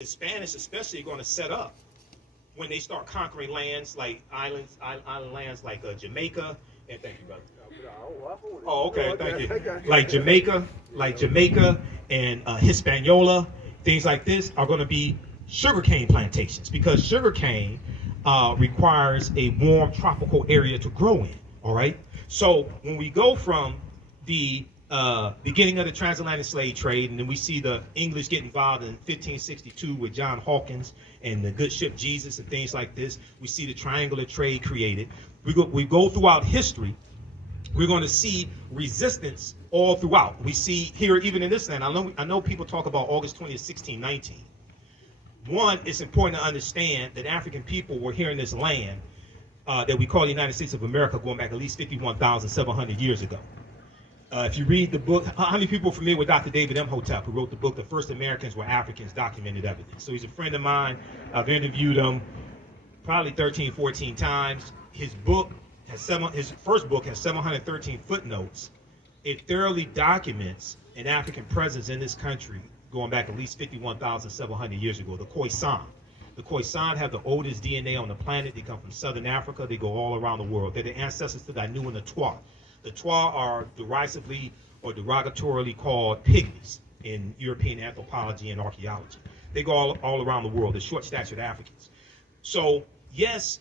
The Spanish especially are going to set up when they start conquering lands like island lands like Jamaica. And thank you, brother. Oh, okay, thank you. Like Jamaica and Hispaniola, things like this are going to be sugarcane plantations because sugarcane requires a warm tropical area to grow in. All right. So when we go from the beginning of the transatlantic slave trade, and then we see the English get involved in 1562 with John Hawkins and the good ship Jesus and things like this. We see the triangular trade created. We go throughout history. We're going to see resistance all throughout. We see here, even in this land, I know people talk about August 20th, 1619. One, it's important to understand that African people were here in this land that we call the United States of America going back at least 51,700 years ago. If you read the book, how many people are familiar with Dr. David Imhotep, who wrote the book, The First Americans Were Africans, Documented Evidence? So he's a friend of mine. I've interviewed him probably 13, 14 times. His first book has 713 footnotes. It thoroughly documents an African presence in this country going back at least 51,700 years ago, the Khoisan. The Khoisan have the oldest DNA on the planet. They come from Southern Africa. They go all around the world. They're the ancestors to the Anu and the Twa. The Twa are derisively or derogatorily called pygmies in European anthropology and archaeology. They go all around the world. They're short-statured Africans. So, yes,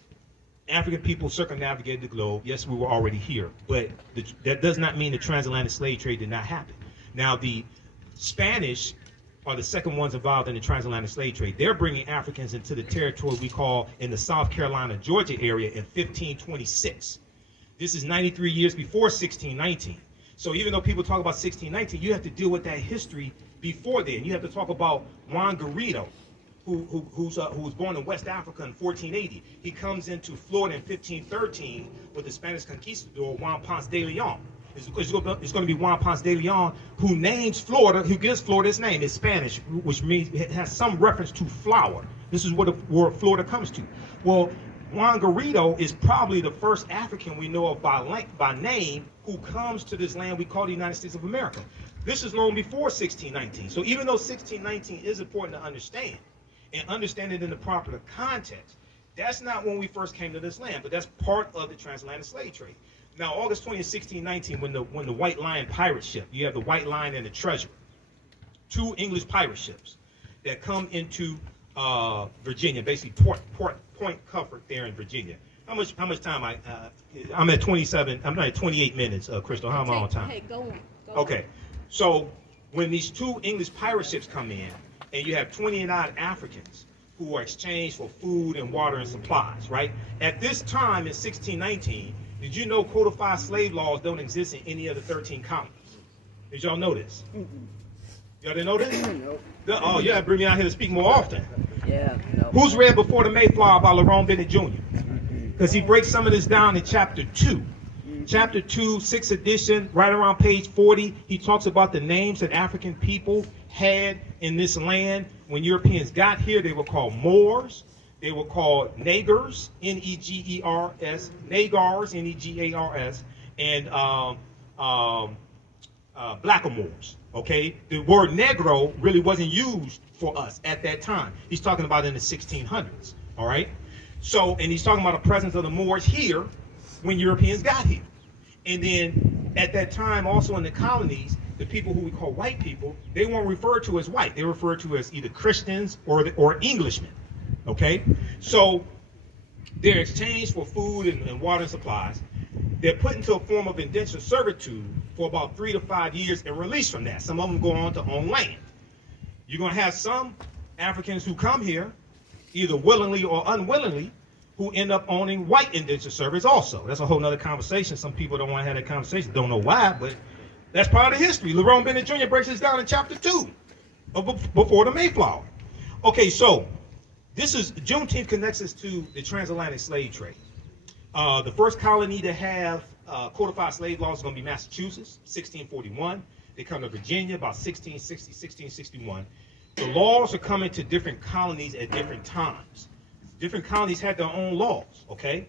African people circumnavigated the globe. Yes, we were already here. But that does not mean the transatlantic slave trade did not happen. Now, the Spanish are the second ones involved in the transatlantic slave trade. They're bringing Africans into the territory we call in the South Carolina, Georgia area in 1526. This is 93 years before 1619. So even though people talk about 1619, you have to deal with that history before then. You have to talk about Juan Garrido, who was born in West Africa in 1480. He comes into Florida in 1513 with the Spanish conquistador Juan Ponce de Leon. It's going to be Juan Ponce de Leon who names Florida, who gives Florida its name. It's Spanish, which means it has some reference to flower. This is where the word Florida comes to. Well, Juan Garrido is probably the first African we know of by name who comes to this land we call the United States of America. This is long before 1619. So even though 1619 is important to understand, and understand it in the proper context, that's not when we first came to this land, but that's part of the transatlantic slave trade. Now, August 20th, 1619, when the White Lion pirate ship, you have the White Lion and the Treasure, two English pirate ships that come into Virginia, basically Point Comfort there in Virginia. How much time I'm at 27. I'm not at 28 minutes. Crystal, how am I on time? Hey, go on. Okay, so when these two English pirate ships come in, and you have 20-odd Africans who are exchanged for food and water and supplies, right? At this time in 1619, did you know codified slave laws don't exist in any of the 13 colonies? Did y'all know this? Y'all didn't know this? Nope. Oh, you gotta bring me out here to speak more often. Yeah. No. Who's read Before the Mayflower by Lerone Bennett Jr.? Because he breaks some of this down in chapter 2. Chapter 2, 6th edition, right around page 40, he talks about the names that African people had in this land. When Europeans got here, they were called Moors. They were called Negers, N-E-G-E-R-S, Nagars, N-E-G-A-R-S, and Blackamoors, okay? The word Negro really wasn't used for us at that time. He's talking about in the 1600s, all right? So, and he's talking about the presence of the Moors here when Europeans got here. And then at that time, also in the colonies, the people who we call white people, they weren't referred to as white. They were referred to as either Christians or Englishmen, okay? So they're exchanged for food and water and supplies. They're put into a form of indentured servitude for about 3 to 5 years and released from that. Some of them go on to own land. You're going to have some Africans who come here, either willingly or unwillingly, who end up owning white indentured servants also. That's a whole nother conversation. Some people don't want to have that conversation. Don't know why, but that's part of the history. Lerone Bennett Jr. breaks this down in chapter 2 of Before the Mayflower. Okay, so this is Juneteenth connects us to the transatlantic slave trade. The first colony to have codified slave laws is going to be Massachusetts, 1641. They come to Virginia about 1660, 1661. The laws are coming to different colonies at different times. Different colonies had their own laws, okay?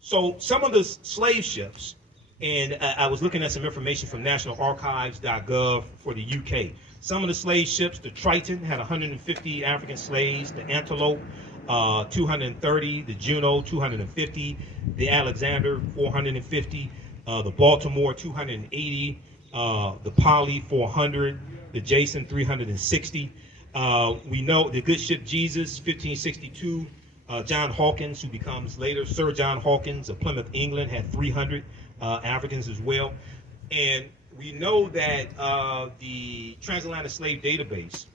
So some of the slave ships, and I was looking at some information from nationalarchives.gov for the UK. Some of the slave ships, the Triton had 150 African slaves, the Antelope 230, the Juno 250, the Alexander 450, the Baltimore 280, the Polly 400, the Jason 360. We know the good ship Jesus 1562. John Hawkins, who becomes later Sir John Hawkins of Plymouth, England, had 300 Africans as well. And we know that the transatlantic slave database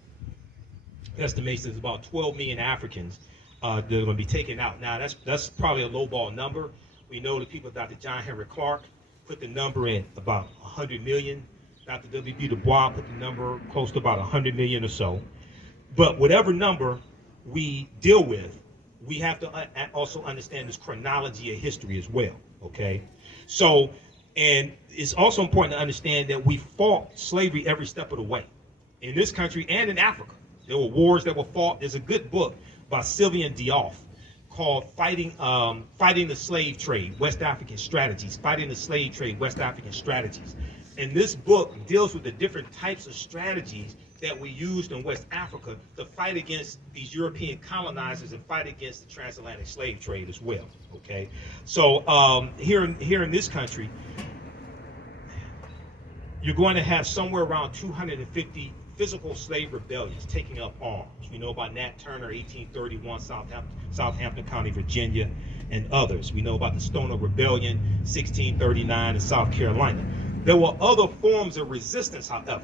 estimates there's about 12 million Africans that are going to be taken out. Now, that's probably a lowball number. We know the people, Dr. John Henry Clark, put the number at about 100 million. Dr. W.B. Du Bois put the number close to about 100 million or so. But whatever number we deal with, we have to also understand this chronology of history as well, okay? So, and it's also important to understand that we fought slavery every step of the way. In this country and in Africa, there were wars that were fought. There's a good book by Sylvian Diouf called Fighting the Slave Trade, West African Strategies, Fighting the Slave Trade, West African Strategies. And this book deals with the different types of strategies that we used in West Africa to fight against these European colonizers and fight against the transatlantic slave trade as well, okay? So here in this country, you're going to have somewhere around 250 physical slave rebellions taking up arms. We know about Nat Turner, 1831, Southampton County, Virginia, and others. We know about the Stoner Rebellion, 1639 in South Carolina. There were other forms of resistance, however.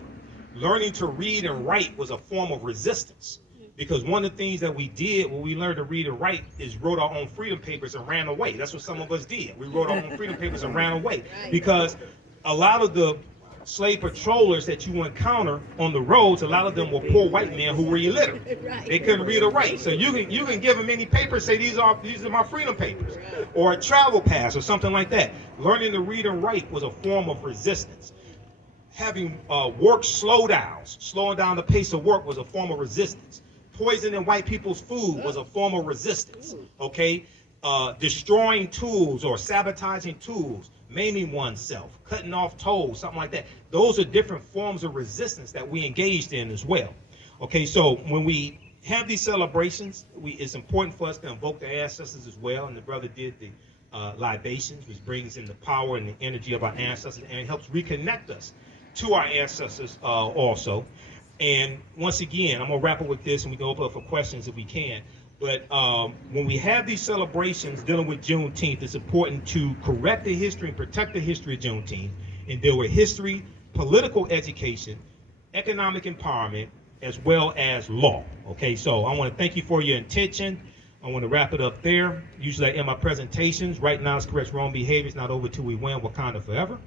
Learning to read and write was a form of resistance, because one of the things that we did when we learned to read and write is wrote our own freedom papers and ran away. That's what some of us did. We wrote our own freedom papers and ran away, because a lot of the slave patrollers that you encounter on the roads, a lot of them were poor white men who were illiterate. They couldn't read or write. So you can give them any papers, say these are my freedom papers, or a travel pass or something like that. Learning to read and write was a form of resistance. Having work slowdowns, slowing down the pace of work was a form of resistance. Poisoning white people's food was a form of resistance, okay? Destroying tools or sabotaging tools, maiming oneself, cutting off toes, something like that. Those are different forms of resistance that we engaged in as well. Okay, so when we have these celebrations, it's important for us to invoke the ancestors as well, and the brother did the libations, which brings in the power and the energy of our ancestors, and it helps reconnect us to our ancestors also. And once again, I'm going to wrap up with this, and we can open up for questions if we can. But when we have these celebrations dealing with Juneteenth, it's important to correct the history and protect the history of Juneteenth and deal with history, political education, economic empowerment, as well as law. Okay, so I want to thank you for your attention. I want to wrap it up there. Usually I end my presentations. Right now, it's correct wrong behavior. It's not over till we win. Wakanda forever.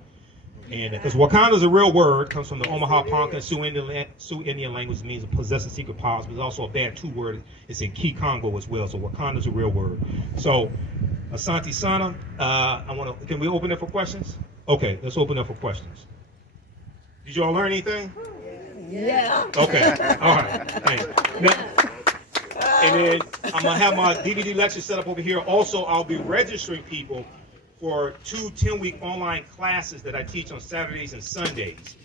And because Wakanda is a real word, comes from the Omaha Ponca Sioux Indian language, means possessing secret powers, but it's also a Bantu word. It's in Key Congo as well. So Wakanda is a real word. So Asante Sana, can we open it for questions? Okay, let's open it for questions. Did you all learn anything? Yeah. Okay. All right. Thanks. Now, and then I'm gonna have my DVD lecture set up over here. Also, I'll be registering people for 2 10-week online classes that I teach on Saturdays and Sundays.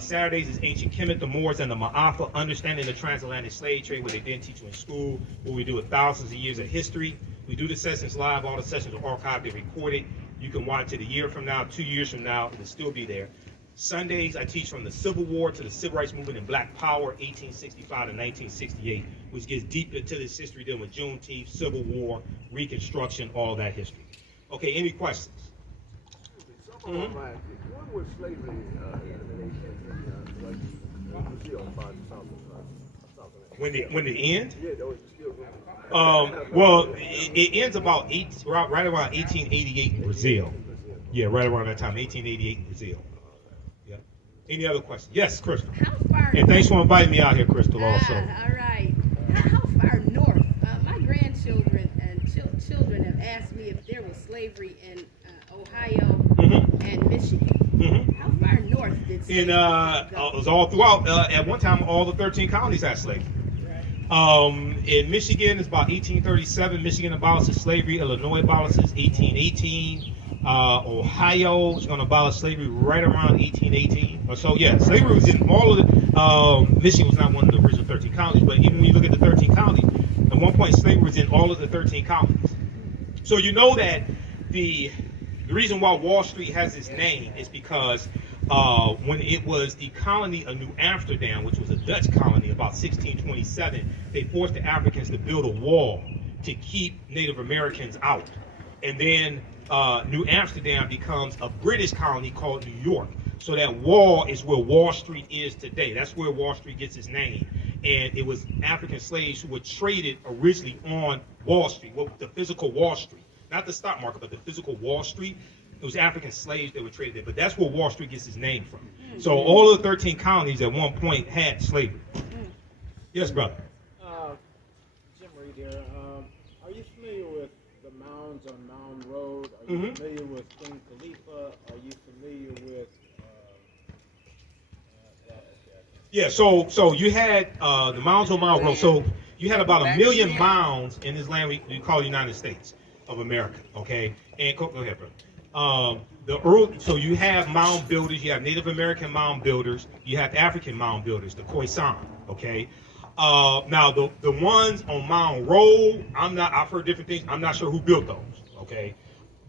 Saturdays is Ancient Kemet, the Moors, and the Ma'afa, Understanding the Transatlantic Slave Trade, what they didn't teach you in school, where we do thousands of years of history. We do the sessions live. All the sessions are archived and recorded. You can watch it a year from now, 2 years from now. It'll still be there. Sundays, I teach from the Civil War to the Civil Rights Movement and Black Power, 1865 to 1968, which gets deep into this history dealing with Juneteenth, Civil War, Reconstruction, all that history. Okay, any questions? When was slavery elimination in Brazil by When the end? Yeah, those are still Well, it ends about right around 1888 in Brazil. Yeah, right around that time, 1888 in Brazil. Yeah. Any other questions? Yes, Crystal. How far? And thanks for inviting me out here, Crystal. Also. All right. How far north? My grandchildren and children have asked me if there was slavery in Ohio and Michigan. How far north did slavery go? It was all throughout. At one time, all the 13 colonies had slavery. In Michigan, it's about 1837. Michigan abolishes slavery. Illinois abolishes 1818. Ohio is going to abolish slavery right around 1818 or so. Yeah, slavery was in all of the. Michigan was not one of the original 13 colonies, but even when you look at the 13 colonies, at one point slavery was in all of the 13 colonies. So you know that the reason why Wall Street has its name is because when it was the colony of New Amsterdam, which was a Dutch colony, about 1627, they forced the Africans to build a wall to keep Native Americans out. And then New Amsterdam becomes a British colony called New York. So that wall is where Wall Street is today. That's where Wall Street gets its name. And it was African slaves who were traded originally on Wall Street, the physical Wall Street. Not the stock market, but the physical Wall Street. It was African slaves that were traded there. But that's where Wall Street gets its name from. So all of the 13 colonies at one point had slavery. Yes, brother. Jim Reed here. Are you familiar with the mounds on Mound Road? Are you familiar with King Khalifa? Are you familiar with Yeah, so you had the mounds on Mound Road. So you had about 1 million mounds in this land we call the United States of America, okay? And go ahead, bro. So you have mound builders, you have Native American mound builders, you have African mound builders, the Khoisan, okay? Now the ones on Mound Road, I've heard different things. I'm not sure who built those, okay?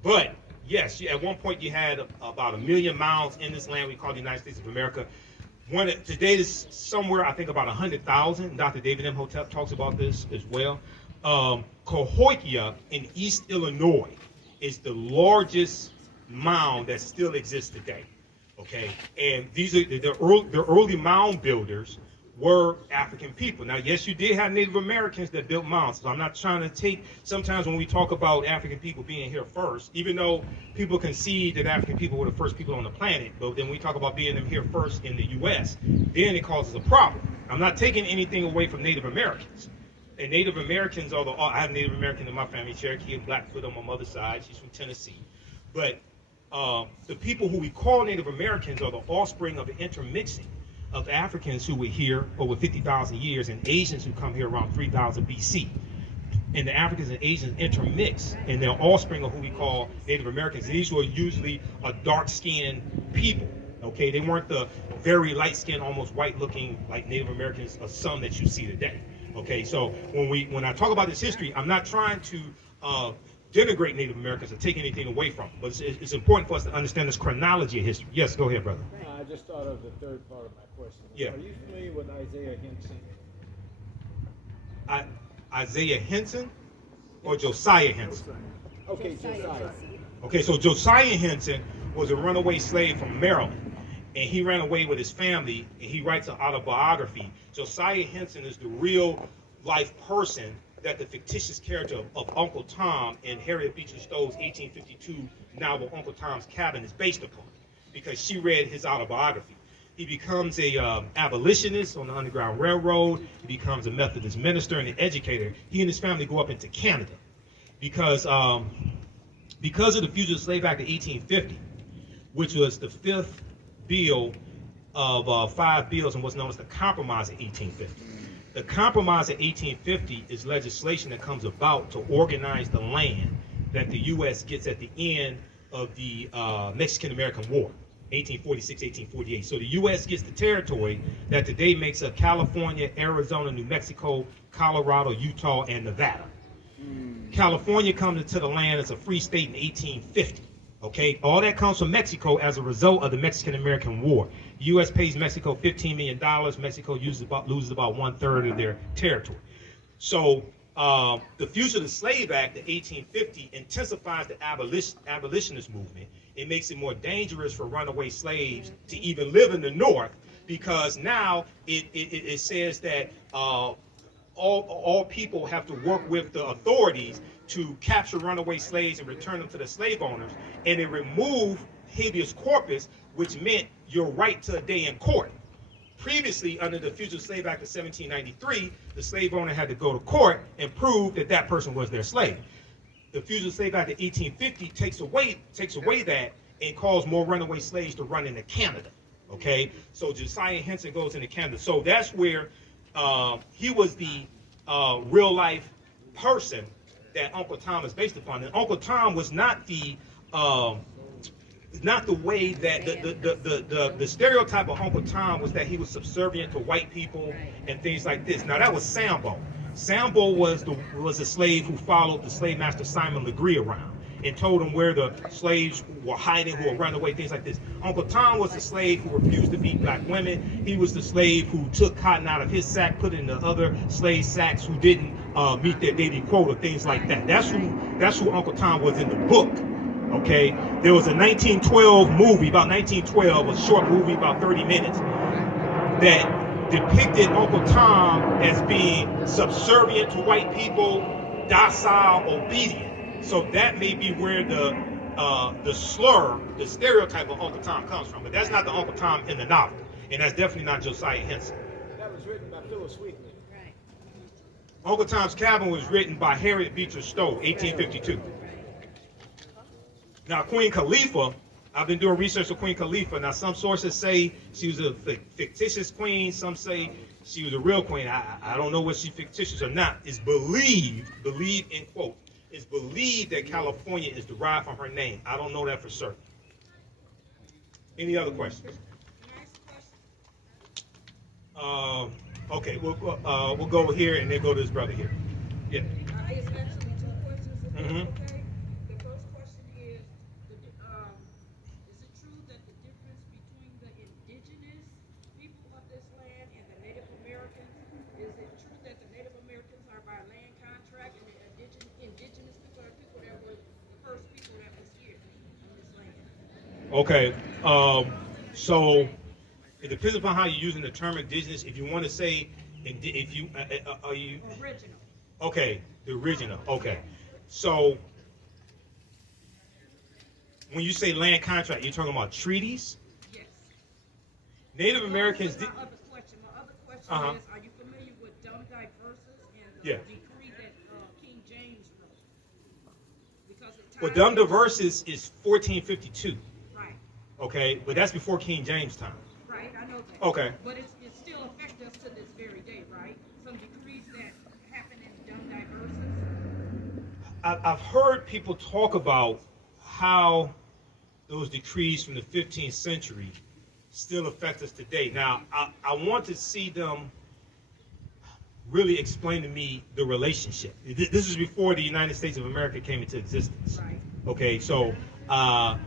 But yes, at one point you had about 1 million mounds in this land we call the United States of America. Today is somewhere, I think, about 100,000. Dr. David M. Hotep talks about this as well. Cahokia in East Illinois is the largest mound that still exists today. Okay, and these are the early mound builders were African people. Now, yes, you did have Native Americans that built mounds. So I'm not trying to take, sometimes when we talk about African people being here first, even though people concede that African people were the first people on the planet, but then we talk about being them here first in the U.S., then it causes a problem. I'm not taking anything away from Native Americans. And Native Americans are I have Native American in my family, Cherokee and Blackfoot on my mother's side. She's from Tennessee. But the people who we call Native Americans are the offspring of the intermixing of Africans who were here over 50,000 years and Asians who come here around 3000 BC. And the Africans and Asians intermix, and they're offspring of who we call Native Americans. These were usually a dark-skinned people. Okay, they weren't the very light-skinned, almost white-looking like Native Americans, or some that you see today. Okay, so when I talk about this history, I'm not trying to denigrate Native Americans or take anything away from them, but it's important for us to understand this chronology of history. Yes, go ahead, brother. I just thought of the third part of my question. Yeah. Are you familiar with Isaiah Henson? Isaiah Henson or Josiah Henson? Okay, Josiah. Okay, so Josiah Henson was a runaway slave from Maryland, and he ran away with his family, and he writes an autobiography. Josiah Henson is the real life person that the fictitious character of Uncle Tom in Harriet Beecher Stowe's 1852 novel Uncle Tom's Cabin is based upon, because she read his autobiography. He becomes a abolitionist on the Underground Railroad. He becomes a Methodist minister and an educator. He and his family go up into Canada because of the Fugitive Slave Act of 1850, which was the fifth bill of 5 bills and what's known as the Compromise of 1850. The Compromise of 1850 is legislation that comes about to organize the land that the U.S. gets at the end of the Mexican-American War, 1846-1848. So the U.S. gets the territory that today makes up California, Arizona, New Mexico, Colorado, Utah, and Nevada. California comes into the land as a free state in 1850. Okay, all that comes from Mexico as a result of the Mexican-American War. The U.S. pays Mexico $15 million. Mexico loses about 1/3 of their territory. So the Fugitive Slave Act of 1850 intensifies the abolitionist movement. It makes it more dangerous for runaway slaves to even live in the North, because now it says that all people have to work with the authorities to capture runaway slaves and return them to the slave owners, and it removed habeas corpus, which meant your right to a day in court. Previously, under the Fugitive Slave Act of 1793, the slave owner had to go to court and prove that that person was their slave. The Fugitive Slave Act of 1850 takes away that and calls more runaway slaves to run into Canada. Okay, so Josiah Henson goes into Canada. So that's where he was the real life person that Uncle Tom is based upon. And Uncle Tom was not the not the way that the stereotype of Uncle Tom was that he was subservient to white people and things like this. Now that was Sambo. Sambo was a slave who followed the slave master Simon Legree around and told him where the slaves were hiding, who were running away, things like this. Uncle Tom was the slave who refused to beat black women. He was the slave who took cotton out of his sack, put it in the other slave sacks who didn't meet their daily quota, things like that. That's who Uncle Tom was in the book. Okay, there was a 1912 movie, about 1912, a short movie about 30 minutes, that depicted Uncle Tom as being subservient to white people, docile, obedient. So that may be where the slur, the stereotype of Uncle Tom comes from. But that's not the Uncle Tom in the novel, and that's definitely not Josiah Henson. That was written by Phyllis Wheatley. Right. Uncle Tom's Cabin was written by Harriet Beecher Stowe, 1852. Now, Queen Khalifa, I've been doing research on Queen Khalifa. Now, some sources say she was a fictitious queen. Some say she was a real queen. I don't know whether she's fictitious or not. It's believed in quote, it's believed that California is derived from her name. I don't know that for certain. Any other questions? Okay, we'll go over here and then go to this brother here. Yeah. It's actually two questions. If that's Mhm. okay. The first question is it true that the difference between the indigenous people of this land and the Native Americans, is it true that the Native Americans are by land contract and the indigenous people are people that were the first people that was here on this land? Okay. So it depends upon how you're using the term indigenous. If you want to say, if you are you Original. okay, the original. Okay. So when you say land contract, you're talking about treaties. Yes. Native Americans. My other question is, are you familiar with Dumb Diverses and the Yeah. decree that King James wrote? Because it Well, ties Dumb into- Diverses is 1452. Right. Okay, but that's before King James time. Right, I know that. Okay. But it still affects us to this very day, right? Some decrees that happen in Dumb Diverses. I've heard people talk about how those decrees from the 15th century still affect us today. Now, I want to see them really explain to me the relationship. This is before the United States of America came into existence. Right. Okay, so I'm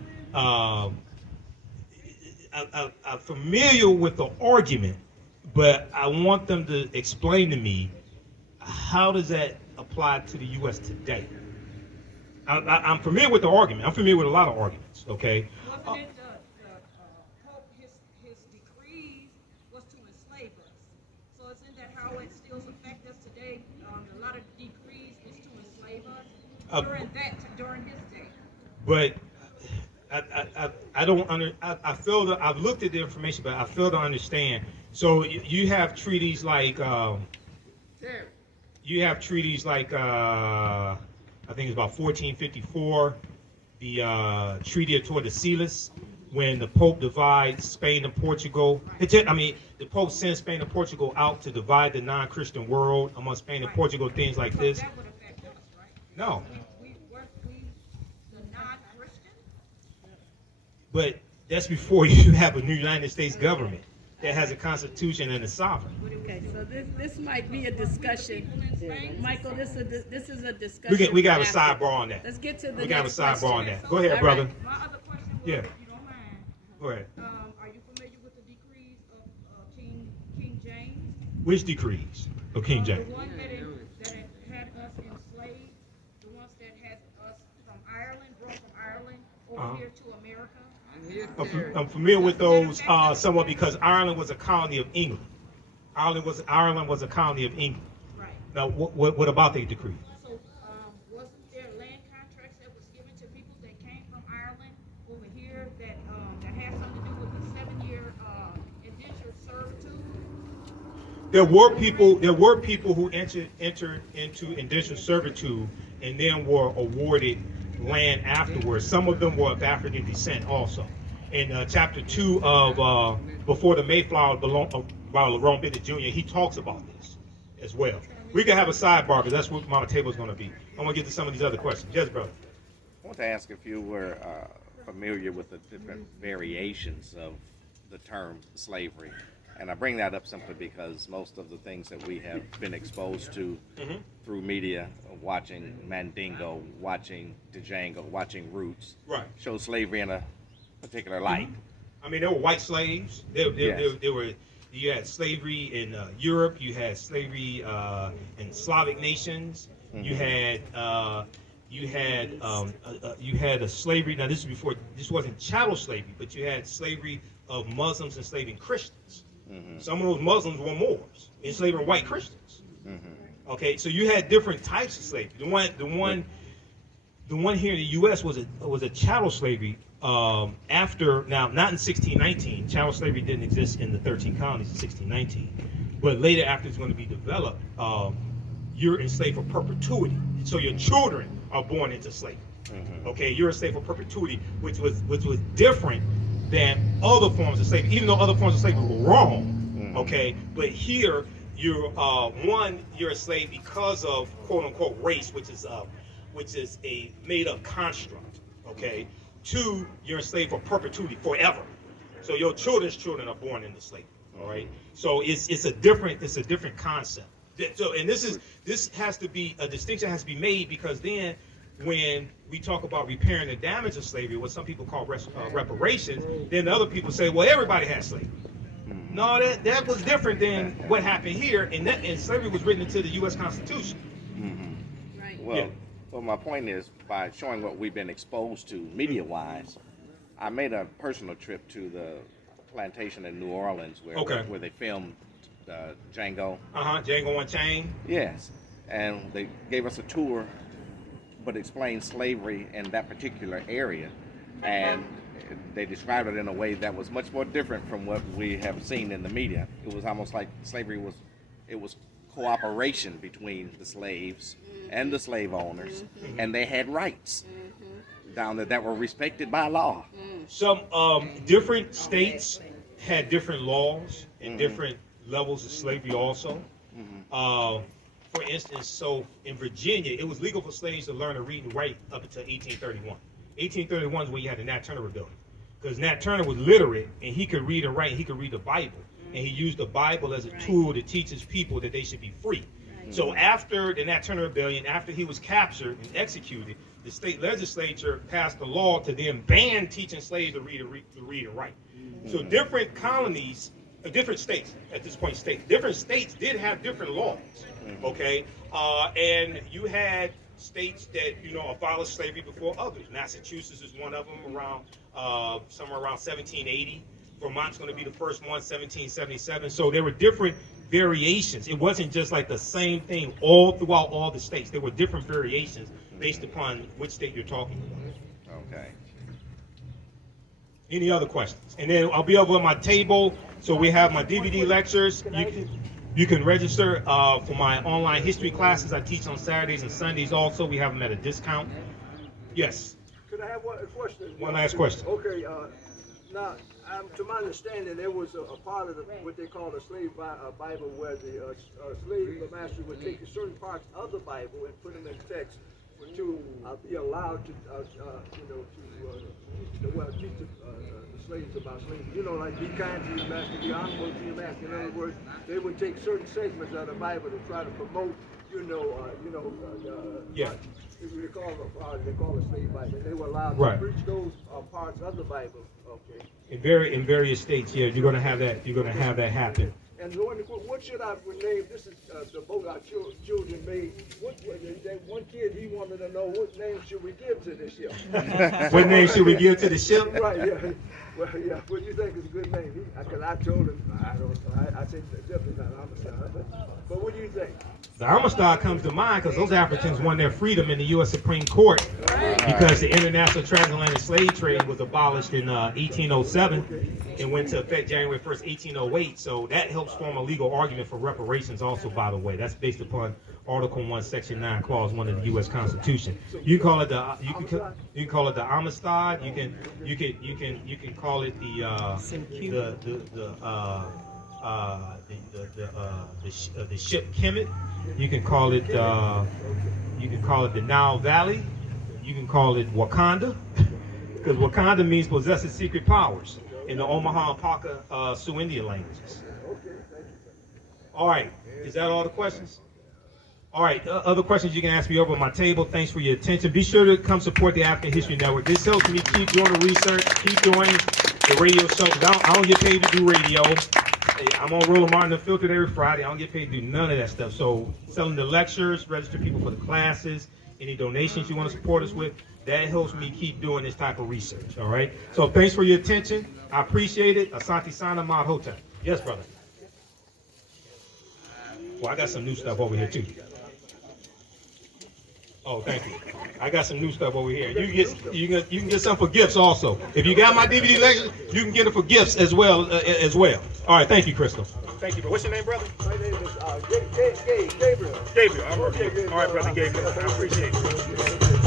familiar with the argument, but I want them to explain to me how does that apply to the U.S. today. I'm familiar with the argument. I'm familiar with a lot of arguments. Okay. Wasn't it the Pope, his decrees was to enslave us? So isn't that how it still affects us today? A lot of decrees is to enslave us during his day. But I don't I feel that I've looked at the information, but I fail to understand. So you have treaties like I think it's about 1454, the Treaty of Tordesillas, when the Pope divides Spain and Portugal. The Pope sends Spain and Portugal out to divide the non-Christian world among Spain and Portugal, things like So this. that would affect us, right? No, We the non-Christian? but that's before you have a new United States government that has a constitution and a sovereign. Okay, so this might be a discussion. Michael, this is a discussion. We got a after. sidebar on that. Let's get to the We got a next sidebar question. on that. Go ahead, All brother. right. My other question was, Yeah. if you don't mind, Go ahead. are you familiar with the decrees of King James? Which decrees of King James? The one that had us enslaved, the ones that had us from Ireland, brought from Ireland over here to America. I'm familiar with those somewhat because Ireland was a colony of England. Ireland was a colony of England. Right. Now, what about the decree? So, wasn't there land contracts that was given to people that came from Ireland over here that had something to do with the 7-year indentured servitude? There were people who entered into indentured servitude and then were awarded land afterwards. Some of them were of African descent also. In chapter 2 of Before the Mayflower by Lerone Bennett Jr., he talks about this as well. We can have a sidebar because that's what my table is going to be. I want to get to some of these other questions. Yes, brother. want to ask if you were familiar with the different variations of the term slavery. And I bring that up simply because most of the things that we have been exposed to through media, watching Mandingo, watching Django, watching Roots, show slavery in a particular light. I mean, there were white slaves. There were. You had slavery in Europe. You had slavery in Slavic nations. You had a slavery. Now, this is before. This wasn't chattel slavery, but you had slavery of Muslims enslaving Christians. Some of those Muslims were Moors enslaving white Christians. Okay, so you had different types of slavery. The one here in the U.S. was a chattel slavery. After, now, not in 1619. Chattel slavery didn't exist in the 13 colonies in 1619. But later, after it's going to be developed, you're enslaved for perpetuity. So your children are born into slavery. Okay, you're enslaved for perpetuity, which was different than other forms of slavery, even though other forms of slavery were wrong. Okay, but here you're a slave because of quote unquote race, which is a made up construct. Okay, 2, you're enslaved for perpetuity, forever. So your children's children are born into slavery. All right, so it's a different concept. So, and this has to be a distinction has to be made, because then when we talk about repairing the damage of slavery, what some people call reparations, then the other people say, well, everybody has slavery. No, that was different than what happened here, and slavery was written into the U.S. Constitution. Right. Well, my point is, by showing what we've been exposed to media-wise, I made a personal trip to the plantation in New Orleans where they filmed Django. Django Unchained. Yes, and they gave us a tour, but explained slavery in that particular area, and they described it in a way that was much more different from what we have seen in the media. It was almost like slavery was cooperation between the slaves and the slave owners, and they had rights down there that were respected by law. Some different states had different laws and different levels of slavery also. For instance, so in Virginia, it was legal for slaves to learn to read and write up until 1831. 1831 is when you had the Nat Turner Rebellion, because Nat Turner was literate and he could read and write. And he could read the Bible, and he used the Bible as a tool to teach his people that they should be free. So after the Nat Turner Rebellion, after he was captured and executed, the state legislature passed a law to then ban teaching slaves to read and write. So different colonies, different states at this point, different states did have different laws. Okay, and you had states that abolished slavery before others. Massachusetts is one of them, around somewhere around 1780. Vermont's going to be the first one, 1777. So there were different variations. It wasn't just like the same thing all throughout all the states. There were different variations based upon which state you're talking about. Okay. Any other questions? And then I'll be over on my table. So we have my DVD lectures. You can register for my online history classes. I teach on Saturdays and Sundays also. We have them at a discount. Yes. Could I have one question? One last question. Okay. Now, to my understanding, there was a part of what they call the slave Bible, where the slave master would take certain parts of the Bible and put them in text to be allowed to, teach the slaves about slavery. Like be kind to your master, be honorable to your master. In other words, they would take certain segments of the Bible to try to promote, they call it slave Bible. And they were allowed to preach those parts of the Bible. Okay. In various states, yeah, you're going to have that. You're going to have that happen. And what should I name? This is the vote our children made. That one kid, he wanted to know what name should we give to this ship. What name should we give to the ship? Right. Yeah. Well, yeah. What do you think is a good name? Because I told him I said definitely not Amistad. But what do you think? The Amistad comes to mind because those Africans won their freedom in the U.S. Supreme Court because the international transatlantic slave trade was abolished in 1807 and went into effect January 1st, 1808. So that helps form a legal argument for reparations also, by the way. That's based upon Article 1, Section 9, Clause 1 of the U.S. Constitution. You can call it the Amistad. You can call it the ship Kemet. You can call it the Nile Valley. You can call it Wakanda, because Wakanda means possesses secret powers in the Omaha and Parker Sioux Indian languages. All right, is that all the questions? All right, other questions you can ask me over my table. Thanks for your attention. Be sure to come support the African History Network. This helps me keep doing the research, keep doing the radio show. I don't get paid to do radio. I'm on Roland Martin Unfiltered every Friday. I don't get paid to do none of that stuff. So selling the lectures, register people for the classes, any donations you want to support us with, that helps me keep doing this type of research, all right? So thanks for your attention. I appreciate it. Asante Sana Mad Hotep. Yes, brother. Well, I got some new stuff over here, too. Oh, thank you. I got some new stuff over here. You can get some for gifts also. If you got my DVD lecture, you can get it for gifts as well. All right, thank you, Crystal. Thank you. What's your name, brother? My name is Gabriel. Gabriel. All right, brother Gabriel. I appreciate it.